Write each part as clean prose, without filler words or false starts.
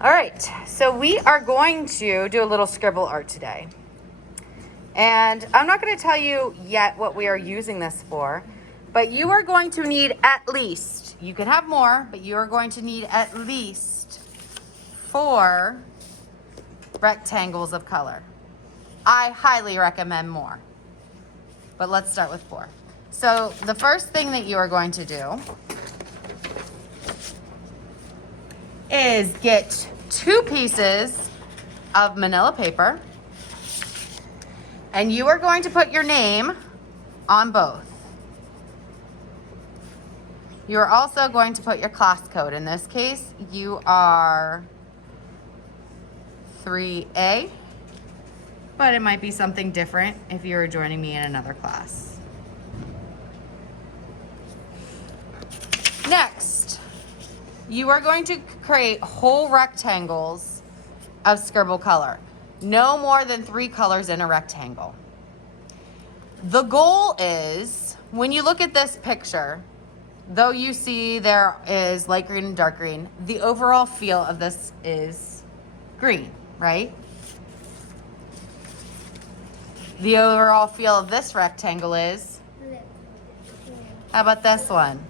All right, so we are going to do a little scribble art today. And I'm not going to tell you yet what we are using this for, but you are going to need at least, you can have more, but you are going to need at least 4 rectangles of color. I highly recommend more, but let's start with 4. So the first thing that you are going to do is get 2 pieces of manila paper, and you are going to put your name on both. You're also going to put your class code. In this case, you are 3A, but it might be something different if you were joining me in another class. Next, you are going to create whole rectangles of scribble color. No more than 3 colors in a rectangle. The goal is, when you look at this picture, though you see there is light green and dark green, the overall feel of this is green, right? The overall feel of this rectangle is, how about this one?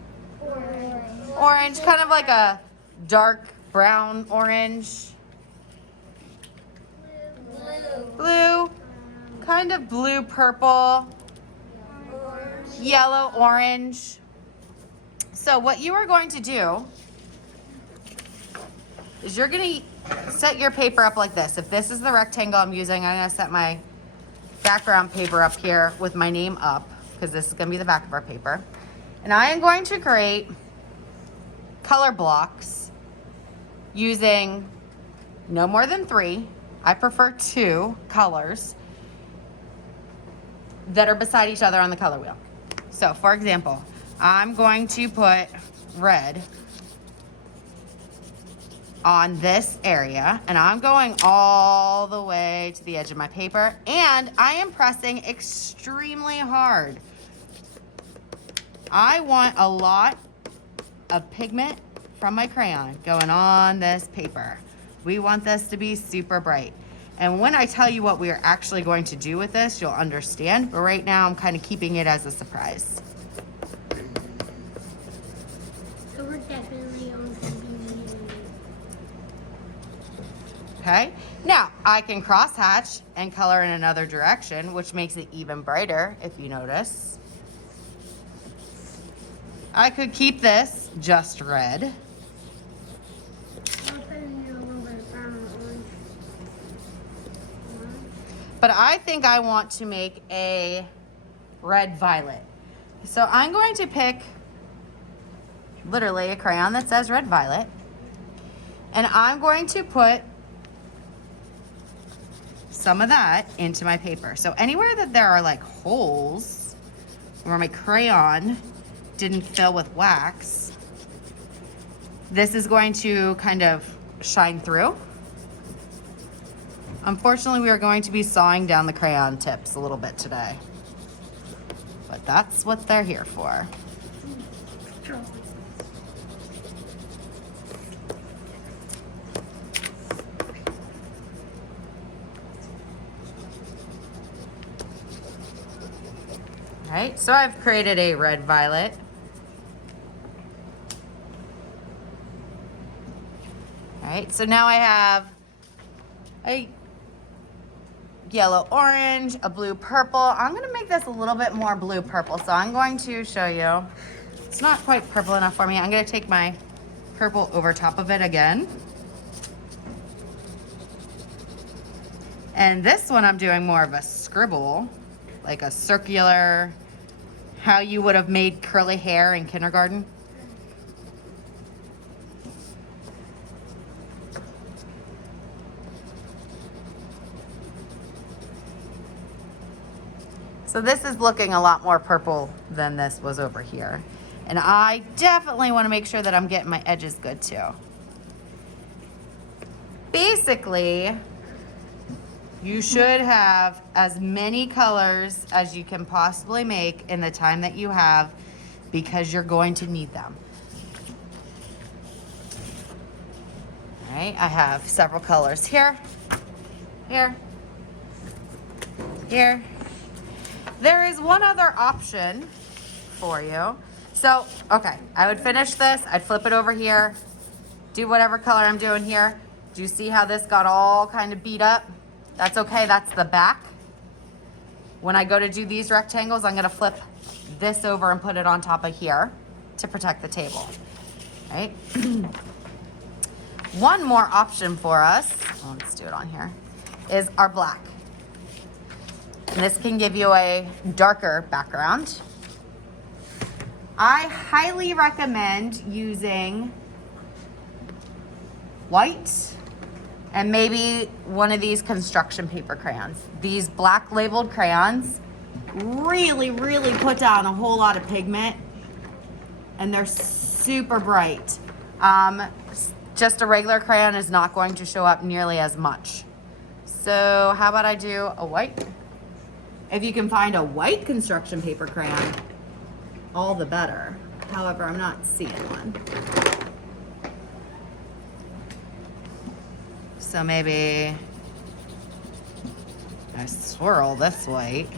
Orange, kind of like a dark brown orange. Blue, kind of blue purple, yellow orange. So what you are going to do is you're going to set your paper up like this. If this is the rectangle I'm using, I'm going to set my background paper up here with my name up, because this is going to be the back of our paper. And I am going to create color blocks using no more than 3. I prefer 2 colors that are beside each other on the color wheel. So for example, I'm going to put red on this area, and I'm going all the way to the edge of my paper, and I am pressing extremely hard. I want a lot of pigment from my crayon going on this paper. We want this to be super bright. And when I tell you what we are actually going to do with this, you'll understand. But right now, I'm kind of keeping it as a surprise. So we're definitely on TV. Okay, now I can crosshatch and color in another direction, which makes it even brighter, if you notice. I could keep this just red. But I think I want to make a red violet. So I'm going to pick literally a crayon that says red violet, and I'm going to put some of that into my paper. So anywhere that there are like holes where my crayon didn't fill with wax, this is going to kind of shine through. Unfortunately, we are going to be sawing down the crayon tips a little bit today, but that's what they're here for. All right, so I've created a red violet. All right, so now I have a yellow orange, a blue purple. I'm gonna make this a little bit more blue purple, so I'm going to show you. It's not quite purple enough for me. I'm gonna take my purple over top of it again. And this one I'm doing more of a scribble, like a circular, how you would have made curly hair in kindergarten. So this is looking a lot more purple than this was over here. And I definitely want to make sure that I'm getting my edges good too. Basically, you should have as many colors as you can possibly make in the time that you have, because you're going to need them. All right. right? I have several colors here, here, here. There is one other option for you. So, okay, I would finish this. I'd flip it over here, do whatever color I'm doing here. Do you see how this got all kind of beat up? That's okay, that's the back. When I go to do these rectangles, I'm gonna flip this over and put it on top of here to protect the table, right? One more option for us, let's do it on here, is our black. And this can give you a darker background. I highly recommend using white and maybe one of these construction paper crayons. These black labeled crayons really, really put down a whole lot of pigment, and they're super bright. Just a regular crayon is not going to show up nearly as much. So how about I do a white? If you can find a white construction paper crayon, all the better. However, I'm not seeing one. So maybe I swirl this white.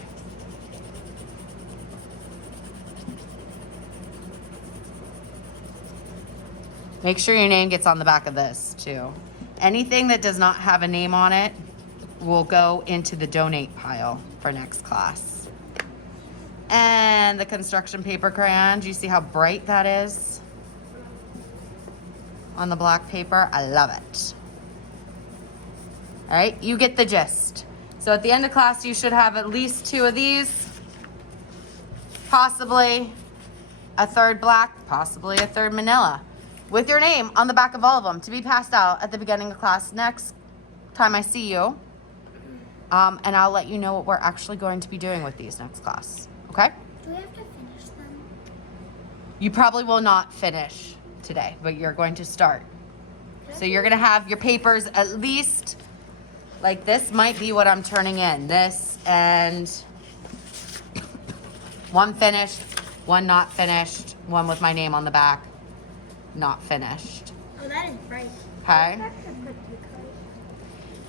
Make sure your name gets on the back of this too. Anything that does not have a name on it will go into the donate pile for next class. And the construction paper crayon, do you see how bright that is on the black paper? I love it. All right, you get the gist. So at the end of class, you should have at least 2 of these, possibly a third black, possibly a third manila, with your name on the back of all of them to be passed out at the beginning of class next time I see you. And I'll let you know what we're actually going to be doing with these next class, okay? Do we have to finish them? You probably will not finish today, but you're going to start. So you're gonna have your papers at least, like this might be what I'm turning in. This and one finished, one not finished, one with my name on the back, not finished. Oh, that is bright. Okay.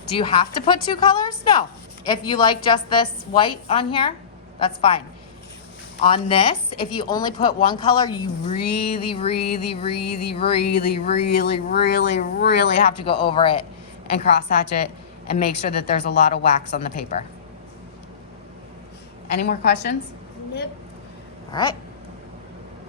Do you have to put 2 colors? No. If you like just this white on here, that's fine. On this, if you only put 1 color, you really, really, really, really, really, really, really have to go over it and cross hatch it and make sure that there's a lot of wax on the paper. Any more questions? Nope. All right.